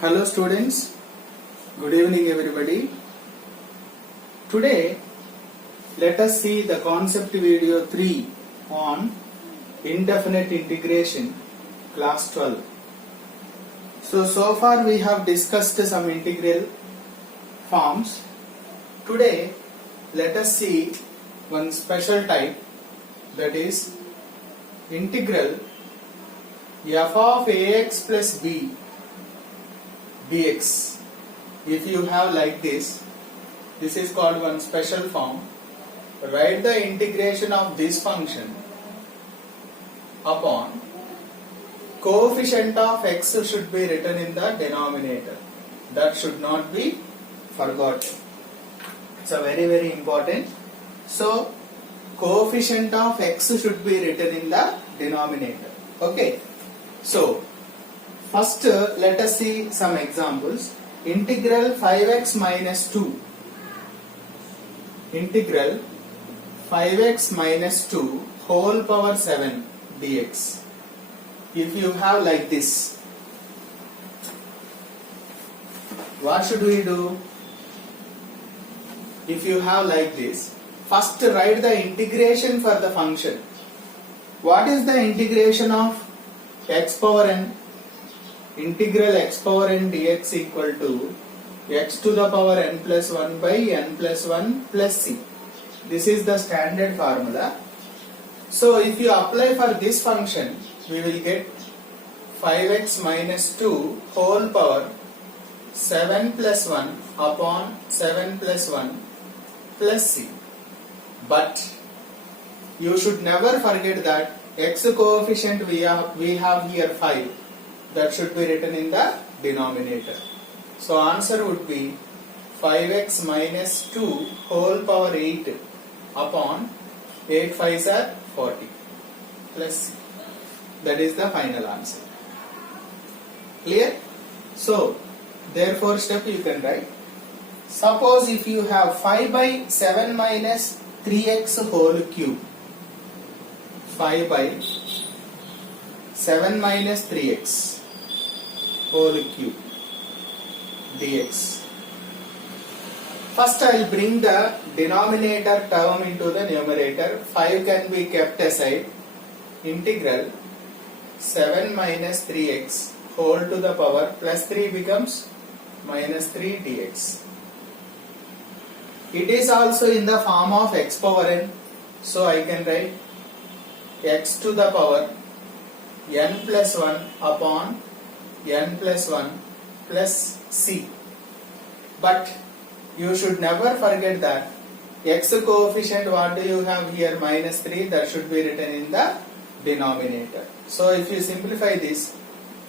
Hello students, good evening everybody. Today let us see the concept video 3 on indefinite integration, class 12. So far we have discussed some integral forms. Today let us see one special type, that is integral f of ax plus b dx. If you have like this is called one special form. Write the integration of this function upon coefficient of x should be written in the denominator. That should not be forgotten. It's a very important. So coefficient of x should be written in the denominator. Okay. So first let us see some examples. Integral 5x minus 2. Integral 5x minus 2 whole power 7 dx. If you have like this, what should we do? If you have like this, first write the integration for the function. What is the integration of x power n? Integral x power n dx equal to x to the power n plus 1 by n plus 1 plus c. This is the standard formula. So if you apply for this function, we will get 5x minus 2 whole power 7 plus 1 upon 7 plus 1 plus c. But you should never forget that x coefficient we have here 5. That should be written in the denominator. So answer would be 5x minus 2 whole power 8 upon 8 5s are 40 plus c. That is the final answer. Clear? So therefore step you can write. Suppose if you have 5 by 7 minus 3x whole cube. 5 by 7 minus 3x whole cube dx. First I will bring the denominator term into the numerator. 5 can be kept aside. Integral 7 minus 3x whole to the power plus 3 becomes minus 3 dx. It is also in the form of x power n. So I can write x to the power n plus 1 upon n plus 1 plus c. But you should never forget that x coefficient, what do you have here, minus 3, that should be written in the denominator. So if you simplify this,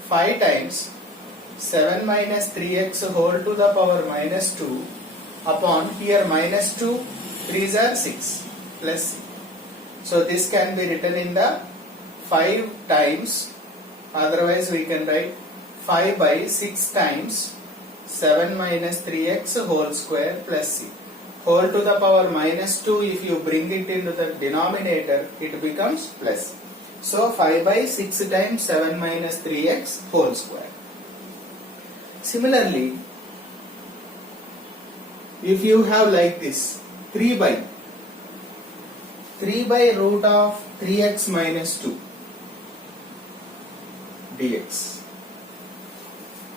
5 times 7 minus 3x whole to the power minus 2 upon here minus 2, 3s are 6 plus c. So this can be written in the 5 times, otherwise we can write 5 by 6 times 7 minus 3x whole square plus c. Whole to the power minus 2, if you bring it into the denominator, it becomes plus. So 5 by 6 times 7 minus 3x whole square. Similarly, if you have like this, 3 by root of 3x minus 2 dx.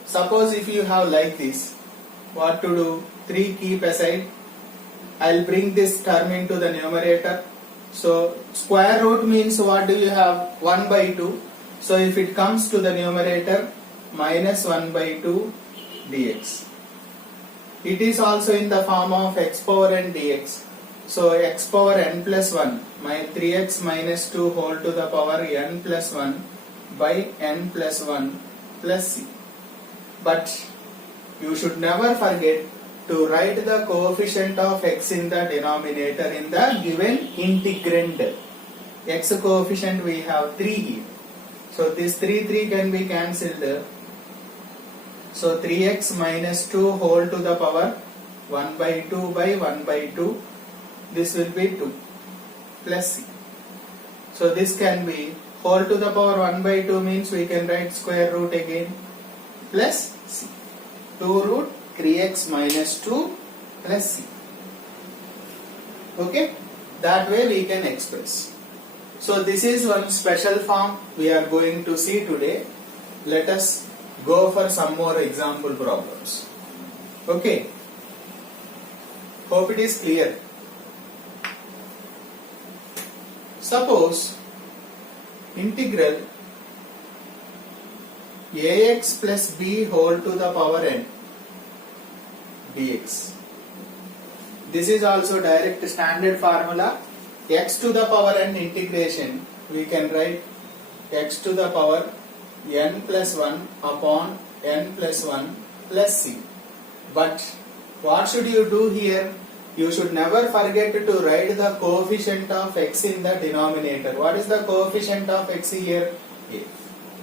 Suppose if you have like this, what to do? 3 keep aside. I will bring this term into the numerator. So square root means what do you have? 1 by 2. So if it comes to the numerator, minus 1 by 2 dx. It is also in the form of x power n dx. So x power n plus 1, my 3x minus 2 whole to the power n plus 1 by n plus 1 plus c. But you should never forget to write the coefficient of x in the denominator in the given integrand. X coefficient we have 3 here. So this 3 can be cancelled. So 3x minus 2 whole to the power 1 by 2 by 1 by 2. This will be 2 plus c. So this can be whole to the power 1 by 2 means we can write square root again plus c. 2 root 3x minus 2 plus c. Okay, that way we can express. So this is one special form we are going to see today. Let us go for some more example problems. Okay, hope it is clear. Suppose integral ax plus b whole to the power n dx. This is also direct standard formula. X to the power n integration, we can write x to the power n plus 1 upon n plus 1 plus c. But what should you do here? You should never forget to write the coefficient of x in the denominator. What is the coefficient of x here? A.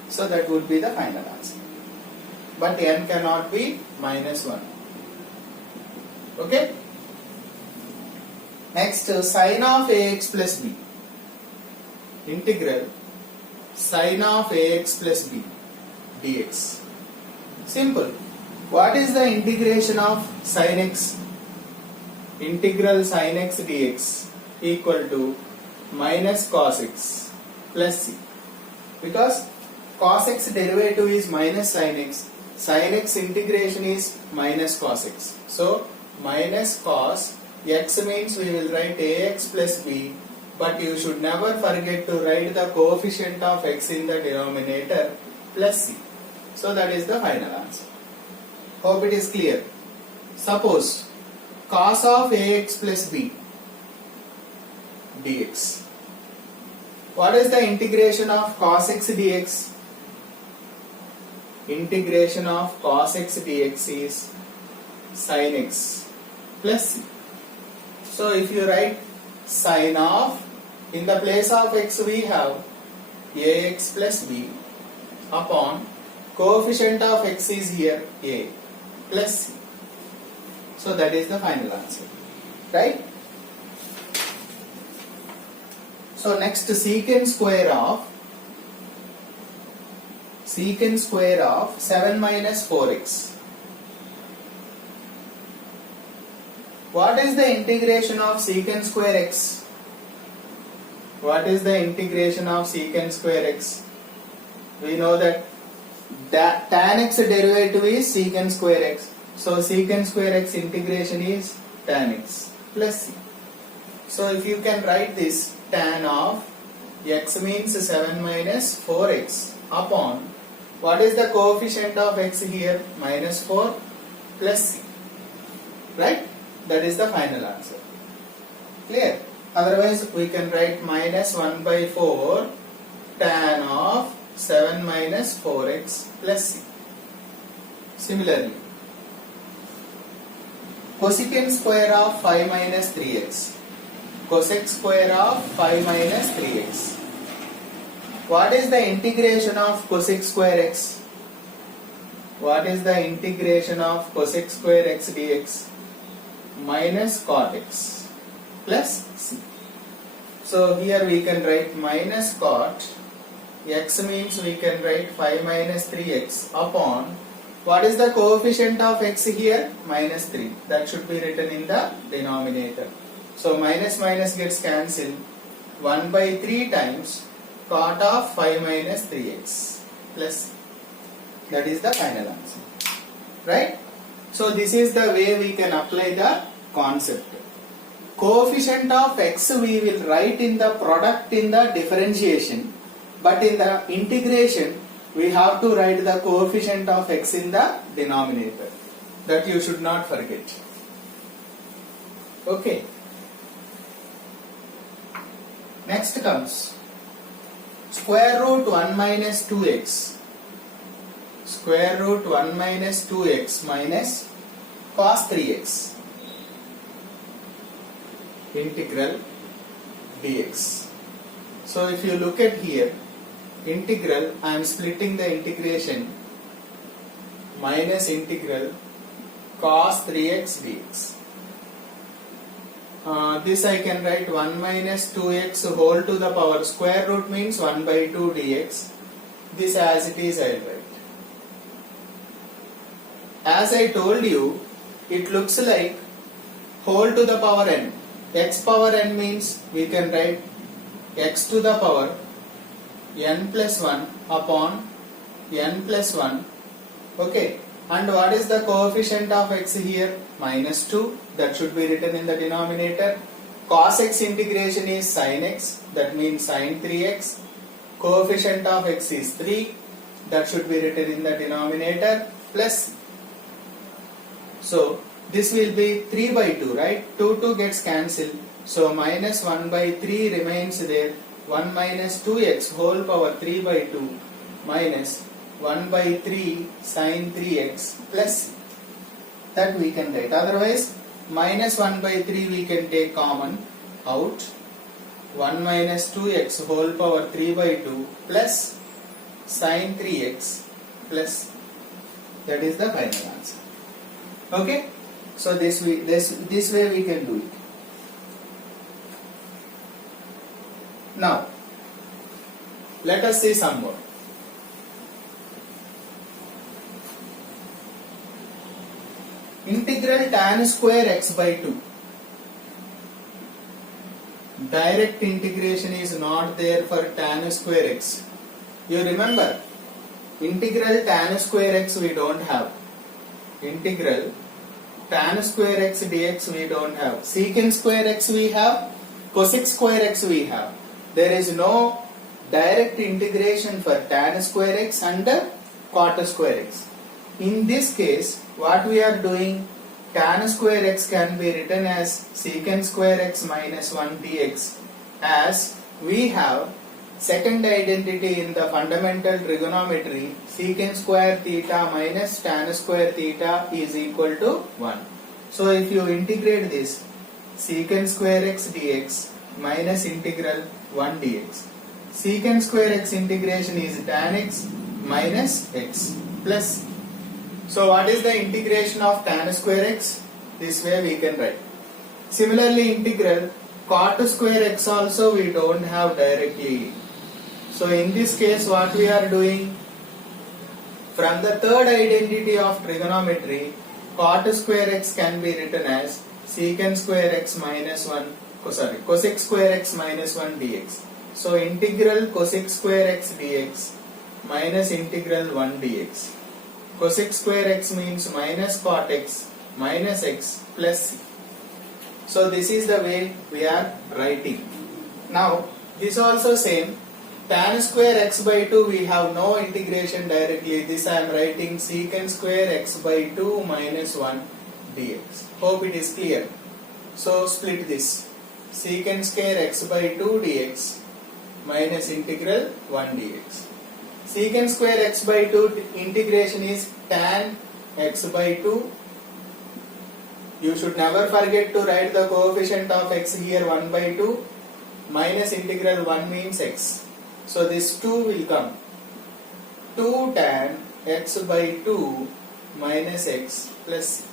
So that would be the final answer. But n cannot be minus 1. Okay? Next, sin of ax plus b. Integral sin of ax plus b dx. Simple. What is the integration of sin x? Integral sin x dx equal to minus cos x plus c. Because cos x derivative is minus sin x integration is minus cos x. So minus cos x means we will write ax plus b, but you should never forget to write the coefficient of x in the denominator plus c. So that is the final answer. Hope it is clear. Suppose cos of ax plus b dx. What is the integration of cos x dx? Integration of cos x dx is sin x plus c. So if you write sin of, in the place of x we have ax plus b upon coefficient of x is here a plus c. So that is the final answer, right? So next, secant square of 7 minus 4x. What is the integration of secant square x? What is the integration of secant square x? We know that tan x derivative is secant square x. So secant square x integration is tan x plus c. So if you can write this, tan of x means 7 minus 4x upon, what is the coefficient of x here? Minus 4 plus c. Right? That is the final answer. Clear? Otherwise we can write minus 1 by 4 tan of 7 minus 4x plus c. Similarly, cosecant square of 5 minus 3x. Cosec square of 5 minus 3x. What is the integration of cosec square x? What is the integration of cosec square x dx? Minus cot x plus c. So here we can write minus cot x means we can write 5 minus 3x upon, what is the coefficient of x here? Minus 3. That should be written in the denominator. So minus minus gets cancelled. 1 by 3 times cot of 5 minus 3x plus c. That is the final answer. Right? So this is the way we can apply the concept. Coefficient of x we will write in the product in the differentiation, but in the integration we have to write the coefficient of x in the denominator. That you should not forget. Okay. Next comes square root 1 minus 2x. Square root 1 minus 2x minus cos 3x. Integral dx. So if you look at here, integral, I am splitting the integration, minus integral cos 3x dx. This I can write 1 minus 2x whole to the power, square root means 1 by 2 dx. This as it is I will write. as I told you, it looks like whole to the power n. X power n means we can write x to the power n plus 1 upon n plus 1. Okay. And what is the coefficient of x here? Minus 2. That should be written in the denominator. Cos x integration is sin x. That means sin 3x. Coefficient of x is 3. That should be written in the denominator. Plus. So this will be 3 by 2, right? 2 gets cancelled. So minus 1 by 3 remains there. 1 minus 2x whole power 3 by 2 minus 1 by 3 sin 3x plus that we can write. Otherwise, minus 1 by 3 we can take common out. 1 minus 2x whole power 3 by 2 plus sin 3x plus that is the final answer. Okay? So this way we can do it. Now, let us see some more. Integral tan square x by 2. Direct integration is not there for tan square x. You remember, integral tan square x we don't have. Integral tan square x dx we don't have. Secant square x we have. Cosec square x we have. There is no direct integration for tan square x and cot square x. In this case, what we are doing, tan square x can be written as secant square x minus 1 dx, as we have second identity in the fundamental trigonometry, secant square theta minus tan square theta is equal to 1. So if you integrate this, secant square x dx minus integral 1 dx. Secant square x integration is tan x minus x plus. So what is the integration of tan square x? This way we can write. Similarly, integral cot square x also we don't have directly. So in this case what we are doing? From the third identity of trigonometry, cot square x can be written as secant square x minus 1, cosec square x minus 1 dx. So integral cosec square x dx minus integral 1 dx. Cosec square x means minus cot x minus x plus c. So this is the way we are writing. Now this also same. Tan square x by 2 we have no integration directly. This I am writing secant square x by 2 minus 1 dx. Hope it is clear. So split this. Secant square x by 2 dx minus integral 1 dx. Secant square x by 2 integration is tan x by 2. You should never forget to write the coefficient of x here 1 by 2 minus integral 1 means x. So this 2 will come. 2 tan x by 2 minus x plus.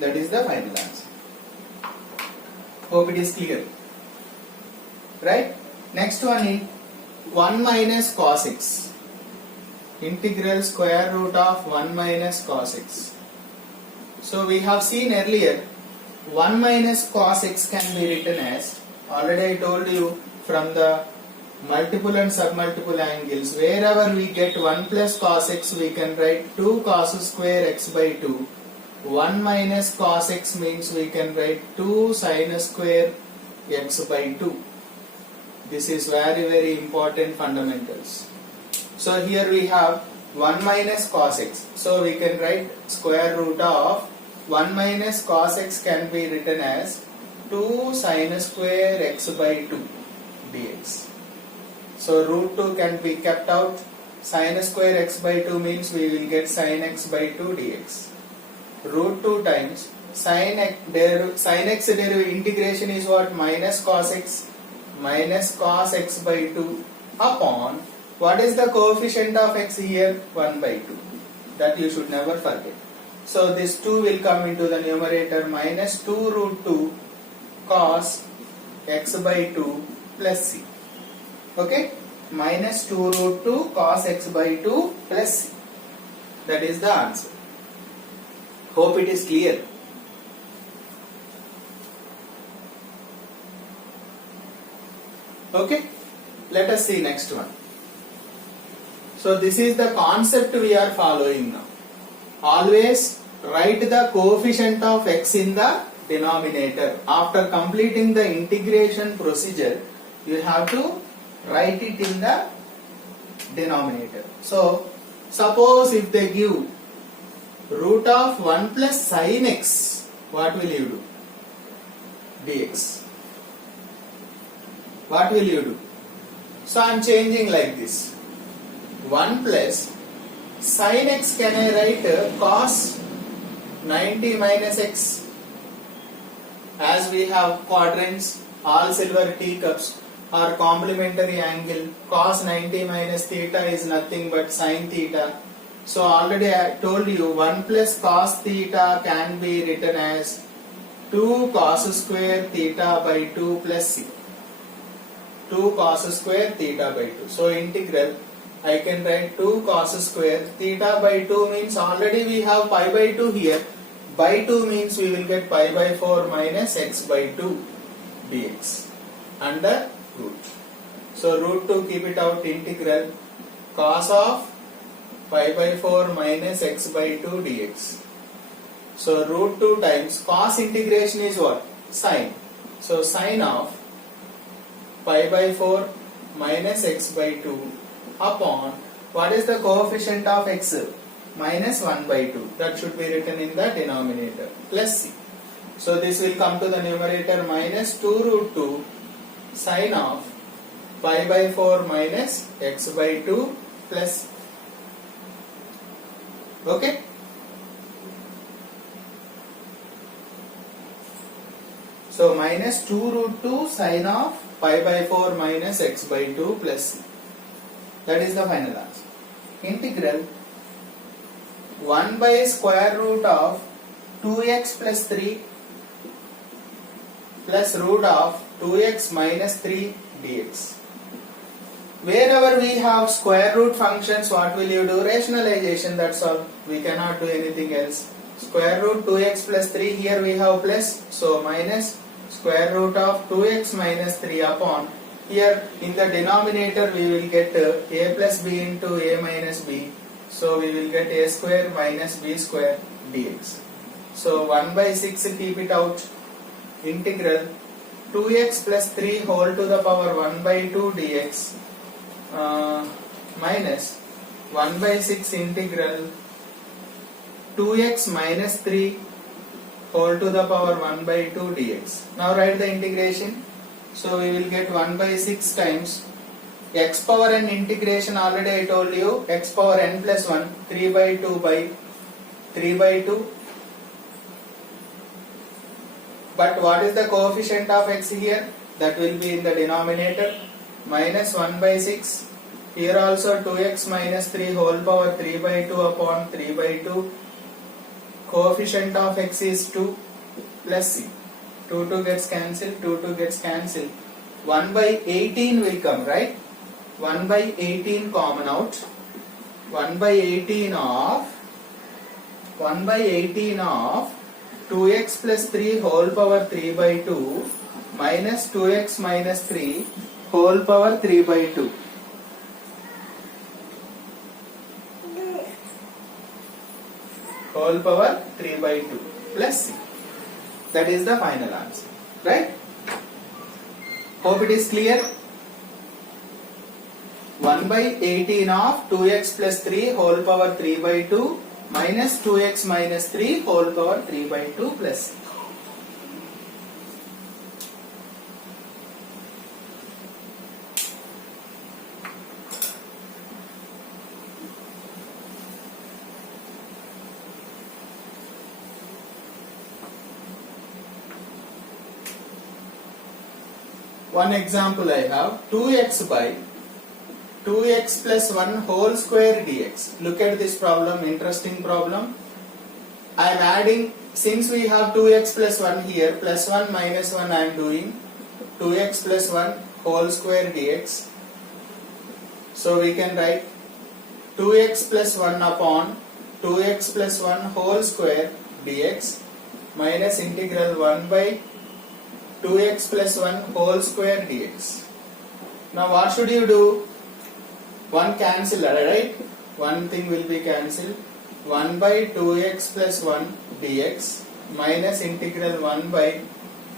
That is the final answer. Hope it is clear. Right? Next one is 1 minus cos x. Integral square root of 1 minus cos x. So we have seen earlier 1 minus cos x can be written as, already I told you, from the multiple and submultiple angles, wherever we get 1 plus cos x we can write 2 cos square x by 2. 1 minus cos x means we can write 2 sin square x by 2. This is very important fundamentals. So here we have 1 minus cos x. So we can write square root of 1 minus cos x can be written as 2 sin square x by 2 dx. So root 2 can be kept out. Sin square x by 2 means we will get sin x by 2 dx. Root 2 times sin x derivative integration is what? Minus cos x by 2 upon, what is the coefficient of x here? 1 by 2. That you should never forget. So this 2 will come into the numerator, minus 2 root 2 cos x by 2 plus c. Okay? Minus 2 root 2 cos x by 2 plus c. That is the answer. Hope it is clear. Okay, let us see next one. So this is the concept we are following now. Always write the coefficient of x in the denominator. After completing the integration procedure, you have to write it in the denominator. So suppose if they give root of 1 plus sin x, what will you do? Dx. What will you do? So I am changing like this. 1 plus sin x, can I write cos 90 minus x? As we have quadrants, all silver teacups are complementary angle. Cos 90 minus theta is nothing but sin theta. So already I told you 1 plus cos theta can be written as 2 cos square theta by 2 plus c. 2 cos square theta by 2. So integral, I can write 2 cos square theta by 2 means already we have pi by 2 here. By 2 means we will get pi by 4 minus x by 2 dx under root. So root 2, keep it out, integral cos of pi by 4 minus x by 2 dx. So root 2 times cos integration is what? Sin. So sin of pi by 4 minus x by 2 upon, what is the coefficient of x? Minus 1 by 2. That should be written in the denominator, plus c. So this will come to the numerator, minus 2 root 2 sin of pi by 4 minus x by 2 plus c. Okay? So minus 2 root 2 sin of pi by 4 minus x by 2 plus c. That is the final answer. Integral 1 by square root of 2x plus 3 plus root of 2x minus 3 dx. Wherever we have square root functions, what will you do? Rationalization, that's all. We cannot do anything else. Square root 2x plus 3, here we have plus, so minus square root of 2x minus 3 upon, here in the denominator we will get a plus b into a minus b. So we will get a square minus b square dx. So 1 by 6, keep it out. Integral 2x plus 3 whole to the power 1 by 2 dx minus 1 by 6 integral 2x minus 3 whole to the power 1 by 2 dx. Now write the integration. So we will get 1 by 6 times x power n integration, already I told you, x power n plus 1, 3 by 2 by 3 by 2. But what is the coefficient of x here? That will be in the denominator, minus 1 by 6. Here also 2x minus 3 whole power 3 by 2 upon 3 by 2. Coefficient of x is 2 plus c. 2 gets cancelled, 2 gets cancelled. 1 by 18 will come, right? 1 by 18 common out. 1 by 18 of 2x plus 3 whole power 3 by 2 minus 2x minus 3 whole power 3 by 2. Whole power 3 by 2 plus c. That is the final answer, right? Hope it is clear. 1 by 18 of 2x plus 3 whole power 3 by 2 minus 2x minus 3 whole power 3 by 2 plus c. One example I have, 2x by 2x plus 1 whole square dx. Look at this problem, interesting problem. I am adding, since we have 2x plus 1 here, plus 1 minus 1 I am doing, 2x plus 1 whole square dx. So we can write 2x plus 1 upon 2x plus 1 whole square dx minus integral 1 by 2x plus 1 whole square dx. Now what should you do? One cancel, right? One thing will be cancelled. 1 by 2x plus 1 dx minus integral 1 by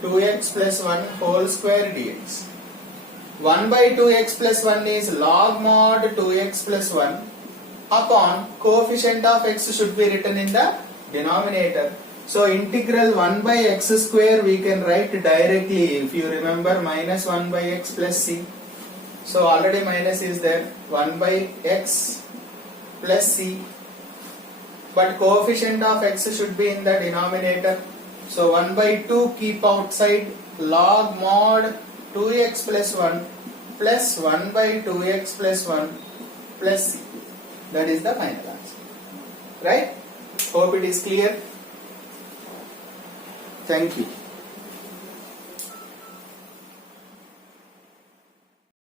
2x plus 1 whole square dx. 1 by 2x plus 1 is log mod 2x plus 1 upon coefficient of x should be written in the denominator. So integral 1 by x square we can write directly, if you remember, minus 1 by x plus c. So already minus is there, 1 by x plus c, but coefficient of x should be in the denominator. So 1 by 2 keep outside, log mod 2x plus 1 plus 1 by 2x plus 1 plus c. That is the final answer. Right? Hope it is clear. Thank you.